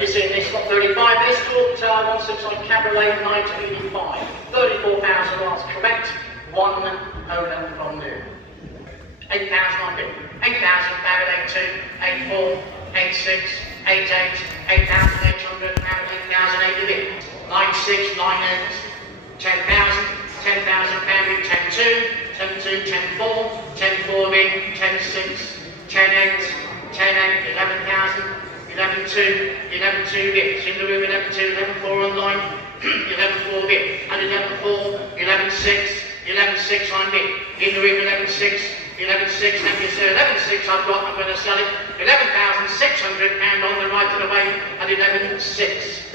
Have you seen this? Got 35 Escort 1600i CABRIOLET 1985. 34,000 miles correct. One owner from new. 8,000 on bid. 8,000, Barrett 82, 84, 86, 88, 8,800, Barrett 8,080 bid. 96, 9 10,000, 10,000, Barrett 10,2, 10,2, 10,4, 10,4 bid, 10,6, 10,8, 10,8, 11,000, 11,2, 11,2 bid. In the room 11,2, 11,4 online, 11,4 bid. And 11,4, 11,6, 11,6 on bid. In the room 11,6, 11,6, let me say 11,6 I've got, I'm going to sell it. 11,600 and on the right of the way at 11,6.